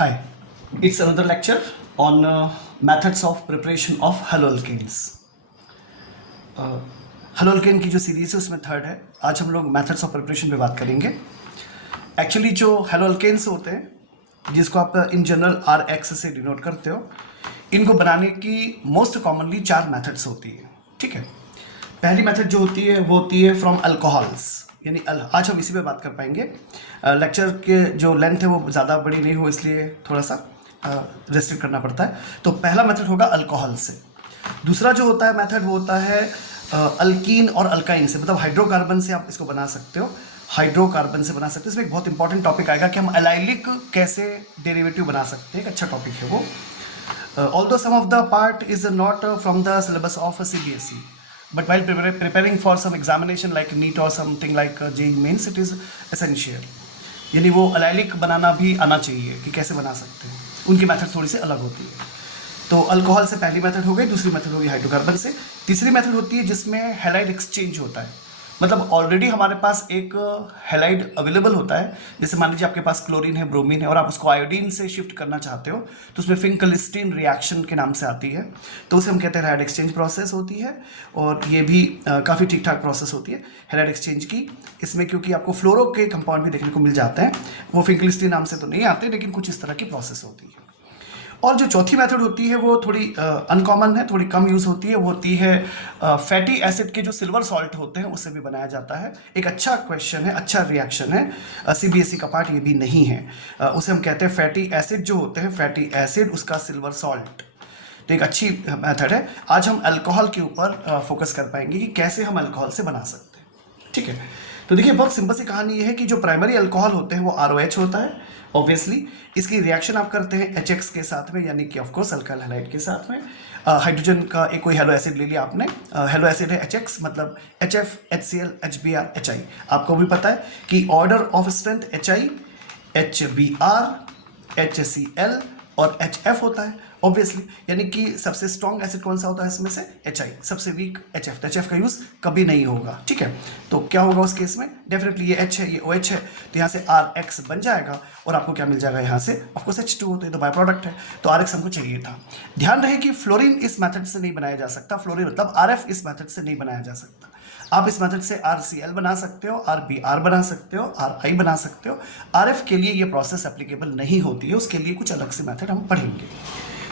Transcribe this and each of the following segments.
Hi, it's another lecture on methods of preparation of haloalkanes. हलोअल्केन की जो series है उसमें थर्ड है. आज हम लोग मेथड्स ऑफ प्रिपरेशन पे बात करेंगे. एक्चुअली जो हलोअल्केन्स होते हैं जिसको आप इन जनरल आर एक्स से डिनोट करते हो, इनको बनाने की मोस्ट कॉमनली 4 मेथड्स होती है. ठीक है. पहली मेथड जो होती है वो होती है फ्रॉम अल्कोहल्स, यानी आज हम इसी पे बात कर पाएंगे. लेक्चर के जो लेंथ है वो ज़्यादा बड़ी नहीं हो इसलिए थोड़ा सा रेस्ट्रिक्ट करना पड़ता है. तो पहला मेथड होगा अल्कोहल से. दूसरा जो होता है मेथड वो होता है अल्कीन और अल्काइन से, मतलब हाइड्रोकार्बन से आप इसको बना सकते हो. हाइड्रोकार्बन से बना सकते हो. इसमें एक बहुत इंपॉर्टेंट टॉपिक आएगा कि हम एलाइलिक कैसे डेरिवेटिव बना सकते हैं. एक अच्छा टॉपिक है वो. Although some of the part is not from the syllabus of CBSE, but while preparing for some examination like NEET or something like JEE Mains, it is essential. यानी वो एलाइलिक बनाना भी आना चाहिए कि कैसे बना सकते हैं. उनकी मेथड थोड़ी सी अलग होती है. तो अल्कोहल से पहली मेथड हो गई. दूसरी मेथड होगी हाइड्रोकार्बन से. तीसरी मेथड होती है जिसमें हैलाइड एक्सचेंज होता है. मतलब ऑलरेडी हमारे पास एक हैलाइड अवेलेबल होता है. जैसे मान लीजिए आपके पास क्लोरीन है, ब्रोमीन है और आप उसको आयोडीन से शिफ्ट करना चाहते हो, तो उसमें फिंकलिस्टीन रिएक्शन के नाम से आती है. तो उसे हम कहते हैं हैलाइड एक्सचेंज प्रोसेस होती है. और ये भी काफ़ी ठीक ठाक प्रोसेस होती है हैलाइड एक्सचेंज की. इसमें क्योंकि आपको फ्लोरो के कंपाउंड भी देखने को मिल जाते हैं. वो फिंकलिस्टीन नाम से तो नहीं आते, लेकिन कुछ इस तरह की प्रोसेस होती है. और जो चौथी मेथड होती है वो थोड़ी अनकॉमन है, थोड़ी कम यूज़ होती है. वो होती है फैटी एसिड के जो सिल्वर सॉल्ट होते हैं उससे भी बनाया जाता है. एक अच्छा क्वेश्चन है, अच्छा रिएक्शन है. CBSE का पार्ट ये भी नहीं है. उसे हम कहते हैं फैटी एसिड जो होते हैं, फैटी एसिड उसका सिल्वर सॉल्ट. तो एक अच्छी मेथड है. आज हम अल्कोहल के ऊपर फोकस कर पाएंगे कि कैसे हम अल्कोहल से बना सकते हैं. ठीक है. तो देखिए बहुत सिंपल सी कहानी ये है कि जो प्राइमरी अल्कोहल होते हैं वो ROH होता है. ऑब्वियसली इसकी रिएक्शन आप करते हैं HX के साथ में, यानी कि ऑफकोर्स अल्काइल हैलाइड के साथ में. हाइड्रोजन का एक कोई हेलो एसिड ले लिया आपने. हेलो एसिड है HX, मतलब HF, HCl, HBr, HI. आपको भी पता है कि order of strength HI, HBr, HCl और HF होता है. ऑब्वियसली यानी कि सबसे स्ट्रॉन्ग एसिड कौन सा होता है इसमें से? HI. सबसे वीक HF. तो HF का यूज़ कभी नहीं होगा. ठीक है. तो क्या होगा उस केस में? डेफिनेटली ये H है, ये OH है, तो यहाँ से RX बन जाएगा और आपको क्या मिल जाएगा यहाँ से? ऑफकोर्स H2 होता है, तो बाय प्रोडक्ट है, तो RX हमको चाहिए था. ध्यान रहे कि फ्लोरीन इस मेथड से नहीं बनाया जा सकता. फ्लोरीन मतलब RF इस मेथड से नहीं बनाया जा सकता. आप इस मेथड से RCl बना सकते हो, RBr बना सकते हो, RI बना सकते हो. RF के लिए ये प्रोसेस एप्लीकेबल नहीं होती है. उसके लिए कुछ अलग से मेथड हम पढ़ेंगे.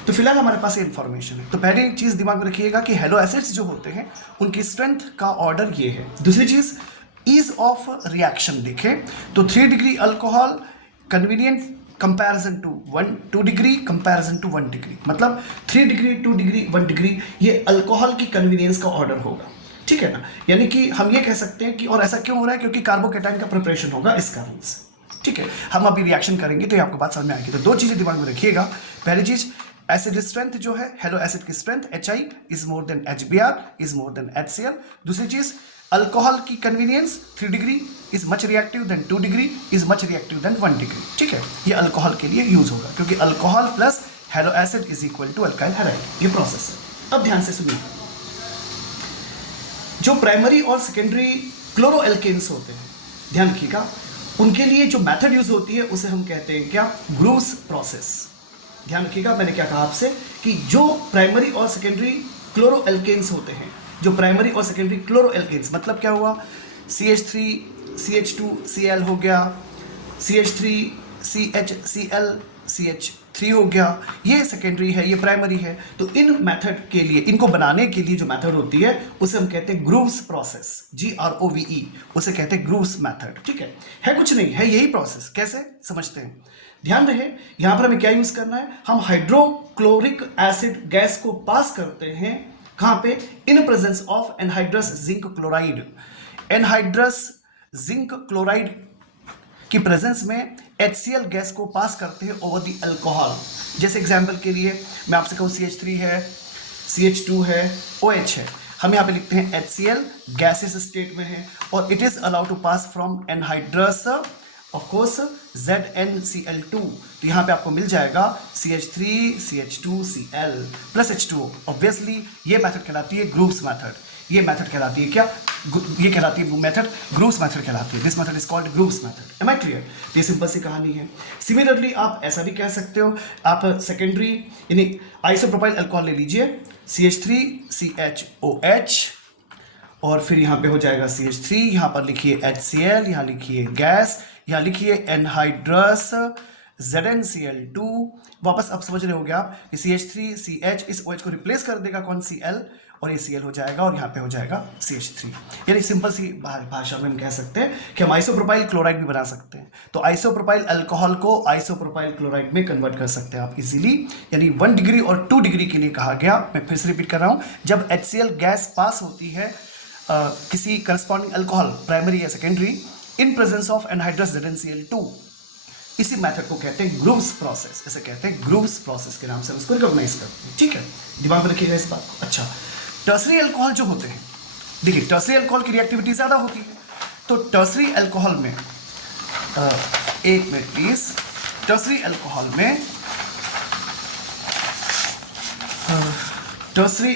तो फिलहाल हमारे पास ये इन्फॉर्मेशन है. तो पहली चीज़ दिमाग में रखिएगा कि हेलो एसिड्स जो होते हैं उनकी स्ट्रेंथ का ऑर्डर ये है. दूसरी चीज़ ईज ऑफ रिएक्शन देखें तो 3 degree alcohol convenient comparison to 2 degree comparison to 1 degree. मतलब 3 डिग्री 2 डिग्री 1 डिग्री ये अल्कोहल की कन्वीनियंस का ऑर्डर होगा. ठीक है ना. यानी कि हम ये कह सकते हैं कि, और ऐसा क्यों हो रहा है, क्योंकि कार्बोकेटाइन का प्रिपरेशन होगा इस कारण से. ठीक है. हम अभी रिएक्शन करेंगे तो ये आपको बात समझ में आएगी. तो 2 चीज़ें दिमाग में रखिएगा. पहली चीज़ एसिड स्ट्रेंथ जो है, हेलो एसिड की strength HI is more than HBr is more than HCl. दूसरी चीज अल्कोहल की convenience 3 degree is much reactive than 2 degree is much reactive than 1 degree. ठीक है. ये अल्कोहल के लिए यूज होगा क्योंकि alcohol plus halo acid is equal to alkyl halide. ये प्रोसेस है. अब ध्यान से सुनिए. जो प्राइमरी और सेकेंडरी क्लोरोएल्केन्स होते हैं, ध्यान रखिएगा, उनके लिए जो मेथड यूज होती है उसे हम कहते हैं क्या? Groves process. ध्यान रखिएगा मैंने क्या कहा आपसे कि जो प्राइमरी और सेकेंडरी क्लोरोएल्केन्स होते हैं, जो प्राइमरी और सेकेंडरी क्लोरोएल्केन्स मतलब क्या हुआ? CH3 CH2 Cl हो गया, CH3 CHCl CH3 हो गया. ये सेकेंडरी है, ये प्राइमरी है. तो इन मेथड के लिए, इनको बनाने के लिए जो मेथड होती है उसे हम कहते हैं ग्रूव्स प्रोसेस. GROVE. उसे कहते हैं ग्रूव्स मेथड. ठीक है कुछ नहीं है, यही प्रोसेस. कैसे समझते हैं? ध्यान रहे यहां पर हमें क्या यूज करना है. हम हाइड्रोक्लोरिक एसिड गैस को पास करते हैं. कहां पे? In presence of anhydrous zinc chloride. Anhydrous zinc chloride की प्रेजेंस में HCl गैस को पास करते हैं ओवर द अल्कोहल. जैसे एग्जांपल के लिए मैं आपसे कहूँ CH3 है, CH2 है, OH है. हम यहाँ पे लिखते हैं HCl गैसेस स्टेट में है और it is allowed to pass from anhydrous of course ZnCl2. तो यहाँ पे आपको मिल जाएगा CH3 CH2 Cl plus H2O. Obviously ये मेथड कहलाती है ग्रूव्स मेथड. ये मेथड कहलाती है क्या? ये कहलाती है मेथड ग्रूव्स मेथड कहलाती है। This method is called Groves method. Am I clear? ये सिंपल सी कहानी है। सिमिलरली आप ऐसा भी कह सकते हो, आप सेकेंडरी यानी आइसोप्रोपाइल अल्कोहल ले लीजिए, CH3CHOH, और फिर यहाँ पे हो जाएगा CH3, यहाँ पर लिखिए HCl, यहाँ लिखिए गैस, यहाँ लिखिए एनहाइड्रस ZnCl2। वापस अब समझ रहे होगे आप कि CH3CH इस OH को रिप्लेस कर देगा कौन? Cl, और ये Cl हो जाएगा और यहाँ पे हो जाएगा CH3। यानी सिंपल सी भाषा में हम कह सकते हैं कि हम आइसोप्रोपाइल क्लोराइड भी बना सकते हैं। तो आइसोप्रोपाइल अल्कोहल को आइसोप्रोपाइल क्लोराइड में कन्वर्ट कर सकते हैं आप इजीली। यानी 1 डिग्री और 2 डिग्री के लिए कहा गया, मैं फिर से रिपीट कर रहा हूँ, जब HCl गैस पास होती है किसी करस्पॉन्डिंग अल्कोहल प्राइमरी या secondary in presence of anhydrous ZnCl2, इसी मेथड को कहते हैं ग्रूव्स प्रोसेस। इसे कहते हैं ग्रूव्स प्रोसेस के नाम से उसको रिकॉग्नाइज करते हैं। ठीक है, दिमाग में रखिएगा इस बात को। अच्छा, टर्सरी अल्कोहल जो होते हैं, देखिए टर्सरी अल्कोहल की रिएक्टिविटी ज़्यादा होती है। तो टर्सरी अल्कोहल में एक मिनट प्लीज, टर्सरी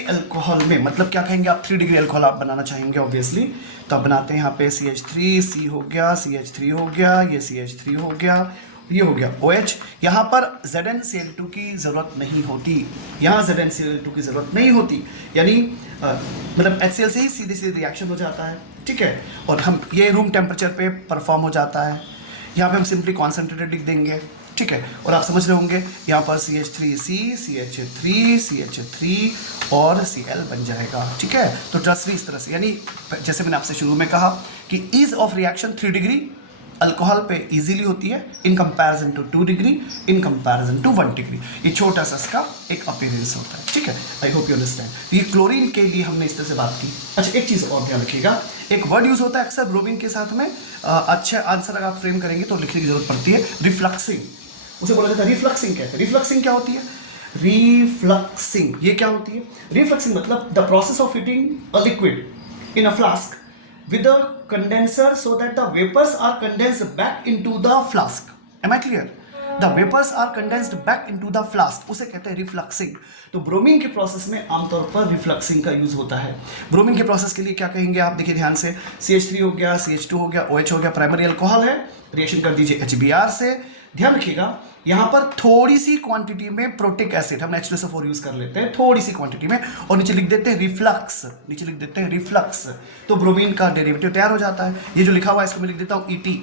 अल्कोहल में मतलब क्या कहेंगे आप? 3 डिग्री अल्कोहल आप बनाना चाहेंगे ऑब्वियसली, तो आप बनाते हैं यहाँ पे CH3, C हो गया, CH3 हो गया, ये CH3 हो गया, ये हो गया OH। यहाँ पर ZnCl2 की ज़रूरत नहीं होती, यहाँ ZnCl2 की ज़रूरत नहीं होती, यानी मतलब HCl से ही सीधे सीधे रिएक्शन हो जाता है। ठीक है, और हम ये रूम टेम्परेचर पे परफॉर्म हो जाता है। यहाँ पे हम सिंपली कॉन्सेंट्रेटेड लिख देंगे। ठीक है, और आप समझ रहे होंगे यहाँ पर CH3C, CH3 और Cl बन जाएगा। ठीक है, तो टर्सरी इस तरह से, यानी जैसे मैंने आपसे शुरू में कहा कि ease of reaction 3 degree alcohol पे इजीली होती है in comparison to 2 degree, in comparison to 1 degree. ये छोटा सा इसका एक अपीयरेंस होता है। ठीक है, आई होप यू अंडरस्टैंड। ये क्लोरीन के लिए हमने इस तरह से बात की। अच्छा, एक चीज़ और ध्यान रखिएगा, एक वर्ड यूज होता है अक्सर ब्रोमीन के साथ में, अच्छे आंसर अगर आप फ्रेम करेंगे तो लिखने की जरूरत पड़ती है, रिफ्लक्सिंग। उसे बोला जाता है रिफ्लक्सिंग। कहते हैं रिफ्लक्सिंग क्या होती है? रिफ्लक्सिंग ये क्या होती है? रिफ्लक्सिंग मतलब the process of heating a liquid in a flask with a condenser so that the vapors are condensed back into the flask. Am I clear? The vapors are condensed back into the flask, उसे कहते हैं रिफ्लक्सिंग। तो bromine के process में आमतौर पर रिफ्लक्सिंग का use होता है। ब्रोमीन के प्रोसेस के लिए क्या कहेंगे आप? देखिए ध्यान से, CH3 हो गया, CH2 हो गया, OH हो गया, प्राइमरी अल्कोहल है, रिएक्शन कर दीजिए HBr से। ध्यान रखिएगा यहाँ पर थोड़ी सी क्वांटिटी में प्रोटिक एसिड, हम H2SO4 यूज कर लेते हैं थोड़ी सी क्वांटिटी में, और नीचे लिख देते हैं रिफ्लक्स, नीचे लिख देते हैं रिफ्लक्स, तो ब्रोमीन का डेरिवेटिव तैयार हो जाता है। ये जो लिखा हुआ है इसको मैं लिख देता हूँ ET,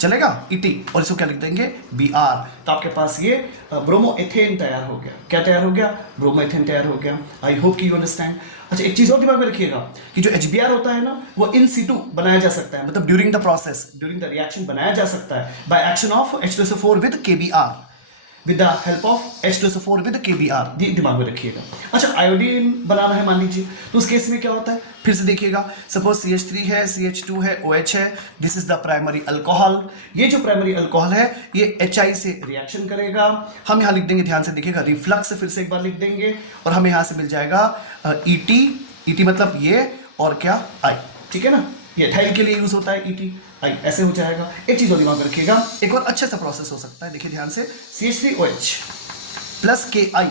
चलेगा ET, और इसको क्या लिख देंगे Br, तो आपके पास ये ब्रोमोएथेन तैयार हो गया। क्या तैयार हो गया? ब्रोमोएथेन तैयार हो गया। आई होप कि यू अंडरस्टैंड। अच्छा, एक चीज और दिमाग में रखिएगा कि जो HBr होता है ना, वो इन सीटू बनाया जा सकता है, मतलब during the process, during the reaction बनाया जा सकता है by action of H2SO4 with KBr, with the help of H2SO4 with KBr, दिमाग में रखिएगा। अच्छा, आयोडीन बनाना है मान लीजिए, तो उस केस में क्या होता है? फिर से देखिएगा, सपोज CH3 है, CH2 है, OH है, this is the primary alcohol. ये जो प्राइमरी अल्कोहल है ये HI से रिएक्शन करेगा। हम यहाँ लिख देंगे, ध्यान से देखिएगा, रिफ्लक्स फिर से एक बार लिख देंगे, और हमें यहाँ से मिल जाएगा ET मतलब ये, और क्या I, ठीक है ना, ये एथाइल के लिए यूज होता है ET, I ऐसे हो जाएगा। एक चीज और दिमाग में रखिएगा, एक और अच्छा सा प्रोसेस हो सकता है, देखिए ध्यान से, CH3OH plus KI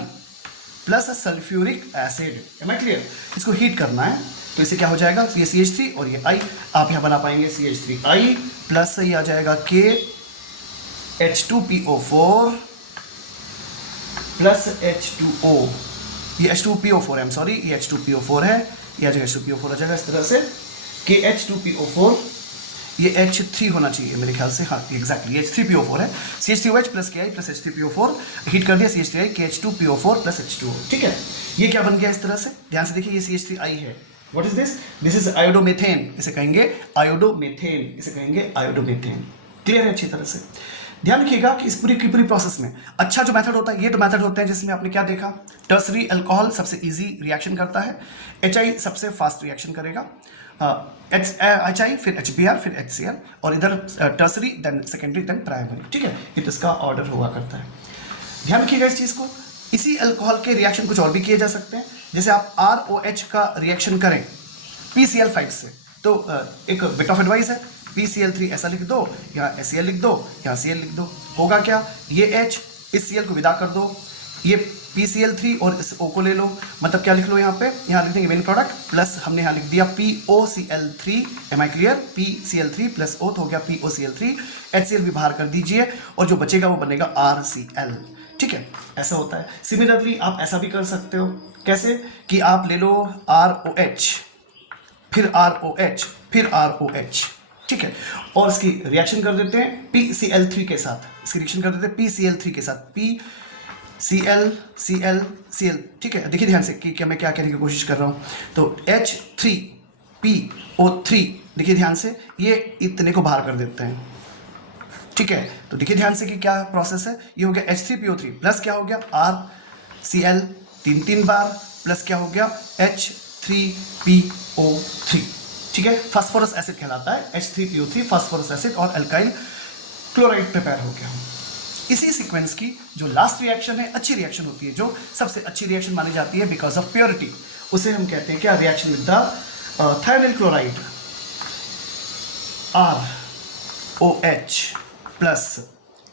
plus sulphuric acid, am I clear? इसको हीट करना है, तो इसे क्या हो जाएगा? ये CH3 और ये I, आप यहाँ बना पाएंगे CH3I प्लस ये आ जाएगा KH2PO4 प्लस H2O, ये H2PO4 है, सॉरी ये H2PO4 है, ये आ जाएगा H2PO4 आ जाएगा इस तरह से, KH2PO4, ये H3 होना चाहिए मेरे ख्याल से, हाँ एग्जैक्टली H3PO4 है, CH3OH plus KI plus H3PO4, heat कर दिया CH3I, KH2PO4 प्लस H2O, ठीक है। ये क्या बन गया इस तरह से? ध्यान से देखिए, ये CH3I है, what is this? This is iodomethane, इसे कहेंगे आयोडोमेथेन, इसे कहेंगे आयोडोमेथेन। क्लियर है अच्छी तरह से? ध्यान रखिएगा कि इस पूरी की पूरी प्रोसेस में अच्छा जो मेथड होता है, ये तो मेथड होते हैं जिसमें आपने क्या देखा, टर्सरी अल्कोहल सबसे इजी रिएक्शन करता है, HI सबसे फास्ट रिएक्शन करेगा, HI फिर HBr फिर HCl, और इधर tertiary then secondary then primary, ठीक है, ये तो इसका ऑर्डर हुआ करता है। ध्यान रखिएगा इस चीज को। इसी अल्कोहल के रिएक्शन कुछ और भी किए जा सकते हैं, जैसे आप ROH का रिएक्शन करें PCl5 से, तो एक बिट ऑफ एडवाइस है, PCl3 ऐसा लिख दो, यहाँ HCl लिख दो, यहाँ Cl लिख दो, होगा क्या? ये H इस Cl को विदा कर दो, ये PCl3 और इस O को ले लो, मतलब क्या लिख लो यहाँ पे, यहाँ लिख देंगे मेन प्रोडक्ट प्लस हमने यहाँ लिख दिया POCl3, am I clear, PCl3 plus O तो हो गया POCl3, HCl भी बाहर कर दीजिए और जो बचेगा वो बनेगा RCl। ठीक है, ऐसा होता है। सिमिलरली आप ऐसा भी कर सकते हो, कैसे कि आप ले लो ROH, फिर ROH, फिर ROH, ठीक है, और इसकी रिएक्शन कर देते हैं PCl3 के साथ, इसकी रिएक्शन कर देते हैं PCl3 के साथ, PCl Cl Cl, ठीक है। देखिए ध्यान से कि क्या मैं क्या कहने की कोशिश कर रहा हूँ, तो H3PO3, देखिए ध्यान से, ये इतने को बाहर कर देते हैं, ठीक है। तो देखिए ध्यान से कि क्या प्रोसेस है, ये हो गया H3PO3 प्लस क्या हो गया RCl, तीन बार प्लस क्या हो गया H3PO3, ठीक है। फास्फोरस एसिड कहलाता है H3PO3, फास्फोरस एसिड और अल्काइल क्लोराइड प्रिपेयर हो गया। इसी सीक्वेंस की जो लास्ट रिएक्शन है, अच्छी रिएक्शन होती है, जो सबसे अच्छी रिएक्शन मानी जाती है बिकॉज ऑफ प्योरिटी, उसे हम कहते हैं क्या, reaction with the thionyl chloride ROH plus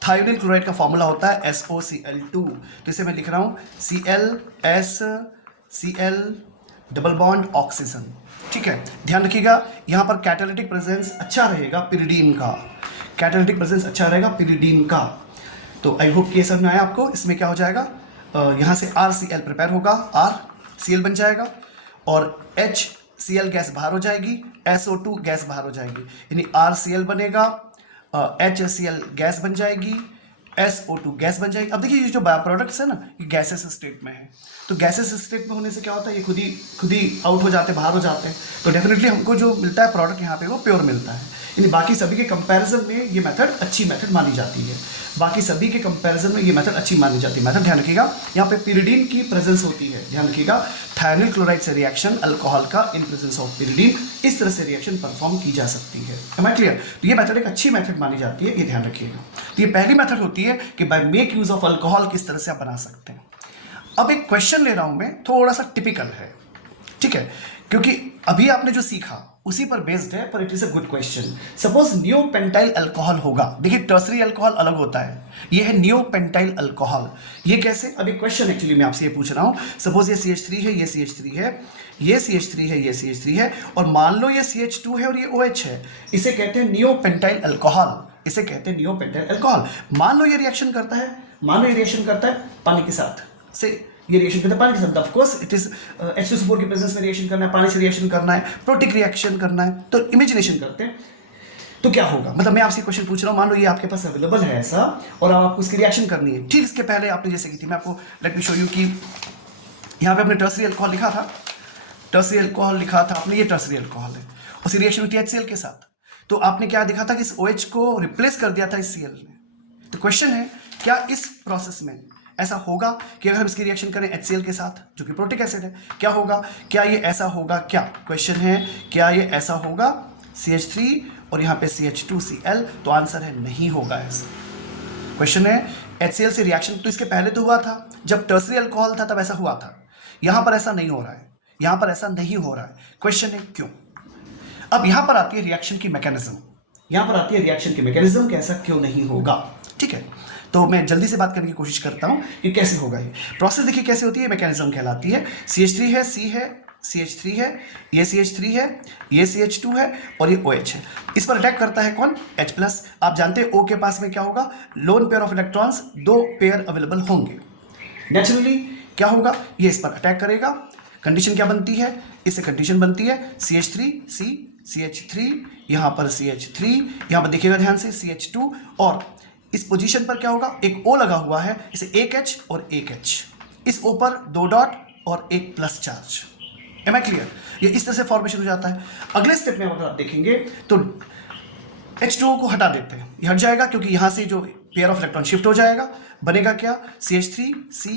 thionyl chloride का फॉर्मूला होता है SOCl2, तो इसे मैं लिख रहा हूं ClSCl डबल बॉन्ड ऑक्सीजन, ठीक है। ध्यान रखिएगा यहाँ पर कैटालिटिक प्रेजेंस अच्छा रहेगा पिरिडीन का, कैटालिटिक प्रेजेंस अच्छा रहेगा पिरिडीन का। तो आई होप कि ये समझ में आया आपको। इसमें क्या हो जाएगा, यहाँ से RCl प्रिपेयर होगा, RCl बन जाएगा और HCl गैस बाहर हो जाएगी, SO2 गैस बाहर हो जाएगी, यानी RCl बनेगा, HCl गैस बन जाएगी, SO2 गैस बन जाएगी। अब देखिए ये जो बायो प्रोडक्ट्स है ना, ये गैसेस स्टेट में है, तो गैसेस स्टेट में होने से क्या होता है, ये खुद ही आउट हो जाते हैं, बाहर हो जाते हैं, तो डेफिनेटली हमको जो मिलता है प्रोडक्ट यहाँ पे वो प्योर मिलता है। यानी बाकी सभी के कंपैरिजन में ये मेथड अच्छी मेथड मानी जाती है, बाकी सभी के कंपैरिजन में ये मेथड अच्छी मानी जाती है। मेथड ध्यान रखिएगा, यहाँ पे पिरिडीन की प्रेजेंस होती है, ध्यान रखिएगा, थायोनिल क्लोराइड से रिएक्शन अल्कोहल का इन प्रेजेंस ऑफ पिरिडीन, इस तरह से रिएक्शन परफॉर्म की जा सकती है। Am I clear? तो ये मेथड एक अच्छी मेथड मानी जाती है, ये ध्यान रखिएगा। तो ये पहली मेथड होती है कि by make use of alcohol किस तरह से आप बना सकते हैं। अब एक क्वेश्चन ले रहा हूं मैं, थोड़ा सा टिपिकल है, ठीक है, क्योंकि अभी आपने जो सीखा उसी पर बेस्ड है, पर it is a good question. Suppose neopentyl alcohol होगा, देखिए टर्सरी अल्कोहल अलग होता है, ये है नियोपेंटाइल अल्कोहल। ये कैसे, अब एक क्वेश्चन एक्चुअली मैं आपसे ये पूछ रहा हूं, सपोज ये CH3 है, ये CH3 है, ये CH3 है, ये CH3 है, और मान लो ये CH2 है और ये OH है, इसे कहते हैं नियोपेंटाइल अल्कोहल, इसे कहते हैं नियोपेंटाइल अल्कोहल। मान लो ये रिएक्शन करता है, मान लो ये रिएक्शन करता है पानी के साथ से, ये रिएक्शन करता है पानी के साथ, of course it is H2SO4 की प्रेजेंस में रिएक्शन करना है, पानी से रिएक्शन करना है, प्रोटिक रिएक्शन करना है, तो इमेजिनेशन करते हैं तो क्या होगा। मतलब मैं आपसे क्वेश्चन पूछ रहा हूं, मान लो ये आपके पास अवेलेबल है ऐसा, और आपको इसकी रिएक्शन करनी है। ठीक इसके पहले आपने जैसे की थी, मैं आपको लेट मी शो यू कि यहाँ पे आपने टर्सरी अल्कोहल लिखा था, टर्सरी अल्कोहल लिखा था आपने, ये टर्सरी अल्कोहल है, उसकी रिएक्शन हुई थी HCl के साथ, तो आपने क्या देखा था कि इस OH को रिप्लेस कर दिया था इस Cl ने। तो क्वेश्चन है क्या इस प्रोसेस में ऐसा होगा कि अगर हम इसकी रिएक्शन करें HCl के साथ जो कि प्रोटिक एसिड है, क्या होगा, क्या ये ऐसा होगा, क्या क्वेश्चन है, क्या ये ऐसा होगा CH3 और यहाँ पे CH2Cl, तो आंसर है नहीं होगा ऐसा। क्वेश्चन है HCl से रिएक्शन तो इसके पहले तो हुआ था, जब टर्सरी अल्कोहल था तब ऐसा हुआ था, यहाँ पर ऐसा नहीं हो रहा है, यहाँ पर ऐसा नहीं हो रहा है। क्वेश्चन है क्यों। अब यहाँ पर आती है रिएक्शन की मैकेनिज्म, यहाँ पर आती है रिएक्शन की मैकेनिज्म कि ऐसा क्यों नहीं होगा, ठीक है। तो मैं जल्दी से बात करने की कोशिश करता हूं कि कैसे होगा ये प्रोसेस। देखिए कैसे होती है, मैकेनिज्म कहलाती है, CH3 है, C है, CH3 है, ये CH3 है, ये CH2 है और ये OH है। इस पर अटैक करता है कौन, H+। आप जानते हैं O के पास में क्या होगा, lone pair of electrons, 2 pair available होंगे। नेचुरली क्या होगा, ये इस पर अटैक करेगा, कंडीशन क्या बनती है, इससे कंडीशन बनती है CH3 C, CH3, यहाँ पर CH3, यहाँ पर देखिएगा ध्यान से CH2, और इस पोजीशन पर क्या होगा, एक O लगा हुआ है, इसे एक H और एक H, इस O पर 2 डॉट और एक plus charge. Am I clear? ये इस तरह से फॉर्मेशन हो जाता है। अगले स्टेप में अगर आप देखेंगे तो H2O को हटा देते हैं, ये हट जाएगा क्योंकि यहाँ से जो पेयर ऑफ इलेक्ट्रॉन शिफ्ट हो जाएगा, बनेगा क्या, CH3 C,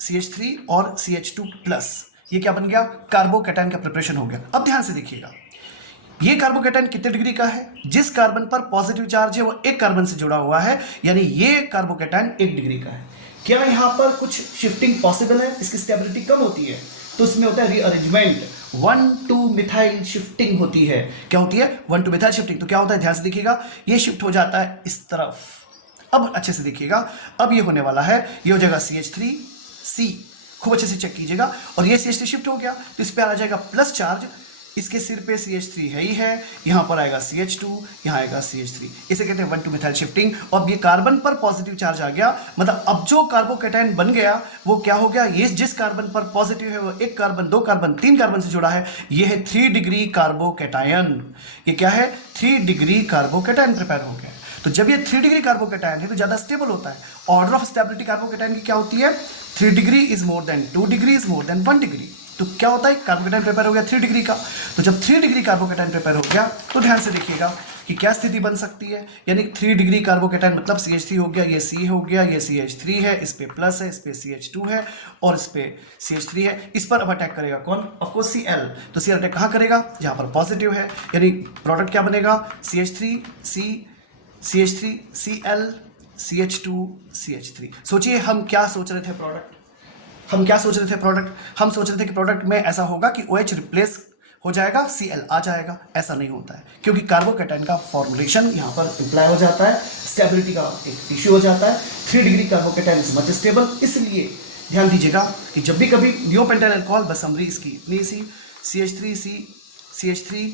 CH3 और CH2 प्लस, ये क्या बन गया, कार्बोकैटायन का प्रिपरेशन हो गया। अब ध्यान से देखिएगा, ये कार्बोकैटायन कितने डिग्री का है, जिस कार्बन पर पॉजिटिव चार्ज है वो एक कार्बन से जुड़ा हुआ है, यानी ये कार्बोकैटायन 1 डिग्री का है। क्या यहाँ पर कुछ शिफ्टिंग पॉसिबल है, इसकी स्टेबिलिटी कम होती है तो इसमें होता है रीअरेंजमेंट, 1 to मिथाइल शिफ्टिंग होती है। क्या होती है, 1 to मिथाइल शिफ्टिंग। तो क्या होता है, ध्यान से देखिएगा, ये शिफ्ट हो जाता है इस तरफ, अब अच्छे से देखिएगा, अब ये होने वाला है, ये हो जाएगा CH3C, खूब अच्छे से चेक कीजिएगा, और ये CH3 शिफ्ट हो गया तो इस पर आ जाएगा प्लस चार्ज, इसके सिर पे CH3 है ही है, यहाँ पर आएगा CH2, यहाँ आएगा CH3, इसे कहते हैं 1,2 मिथाइल शिफ्टिंग। और ये कार्बन पर पॉजिटिव चार्ज आ गया, मतलब अब जो कार्बोकैटायन बन गया वो क्या हो गया, ये जिस कार्बन पर पॉजिटिव है वो 1 कार्बन 2 कार्बन 3 कार्बन से जुड़ा है, ये है 3 डिग्री कार्बोकैटायन। ये क्या है, 3 डिग्री कार्बोकैटायन प्रिपेयर हो गया। तो जब ये 3 डिग्री कार्बोकैटायन है तो ज्यादा स्टेबल होता है। ऑर्डर ऑफ स्टेबिलिटी कार्बोकैटायन की क्या होती है, 3 degree is more then 2 degree is more then 1 degree. तो क्या होता है, कार्बोकैटायन प्रिपेयर हो गया 3 डिग्री का। तो जब 3 डिग्री कार्बोकैटायन प्रिपेयर हो गया तो ध्यान से देखिएगा कि क्या स्थिति बन सकती है, यानी 3 डिग्री कार्बोकैटायन मतलब CH3 हो गया, ये C हो गया, ये CH3 है, इस पे प्लस है, इस पे CH2 है और इस पे CH3 है। इस पर अब अटैक करेगा कौन, ऑफ कोर्स Cl। तो Cl अटैक कहाँ करेगा, जहाँ पर पॉजिटिव है, यानी प्रोडक्ट क्या बनेगा, CH3C, CH3 Cl, CH2 CH3। सोचिए हम क्या सोच रहे थे प्रोडक्ट, हम सोच रहे थे कि प्रोडक्ट में ऐसा होगा कि OH रिप्लेस हो जाएगा, Cl आ जाएगा। ऐसा नहीं होता है, क्योंकि कार्बोकैटायन का फॉर्मुलेशन यहाँ पर इंप्लाई हो जाता है, स्टेबिलिटी का एक इश्यू हो जाता है। 3 degree carbocation is much stable, इसलिए ध्यान दीजिएगा कि जब भी कभी नियोपेंटाइल अल्कोहल, बस समरी इसकी इतनी सी, CH3C, CH3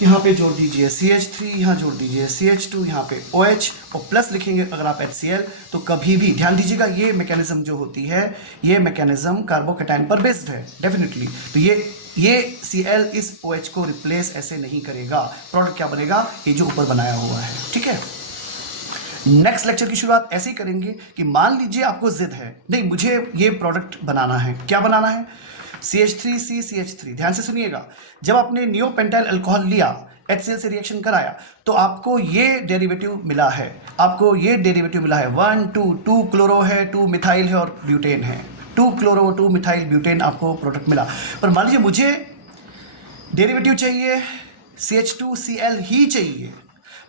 यहाँ पे जोड़ दीजिए CH3, यहाँ जोड़ दीजिए CH2, यहाँ पे OH और प्लस लिखेंगे अगर आप HCl, तो कभी भी ध्यान दीजिएगा ये मैकेनिज्म जो होती है, ये मैकेनिज्म कार्बोकैटायन पर बेस्ड है डेफिनेटली। तो ये Cl इस OH को रिप्लेस ऐसे नहीं करेगा। प्रोडक्ट क्या बनेगा, ये जो ऊपर बनाया हुआ है, ठीक है। नेक्स्ट लेक्चर की शुरुआत ऐसे ही करेंगे कि मान लीजिए आपको जिद है, नहीं मुझे ये प्रोडक्ट बनाना है, क्या बनाना है, CH3C CH3। ध्यान से सुनिएगा, जब आपने नियोपेंटाइल अल्कोहल लिया, HCl से रिएक्शन कराया, तो आपको ये डेरिवेटिव मिला है, 1 2 क्लोरो है, 2 मिथाइल है और ब्यूटेन है, 2 क्लोरो 2 मिथाइल ब्यूटेन आपको प्रोडक्ट मिला। पर मान लीजिए मुझे डेरिवेटिव चाहिए CH2Cl ही चाहिए,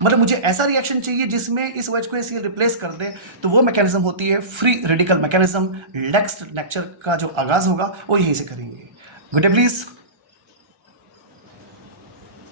मतलब मुझे ऐसा रिएक्शन चाहिए जिसमें इस OH को Cl रिप्लेस कर दे, तो वो मैकेनिज्म होती है free radical mechanism. Next lecture का जो आगाज होगा वो यहीं से करेंगे। Good day please.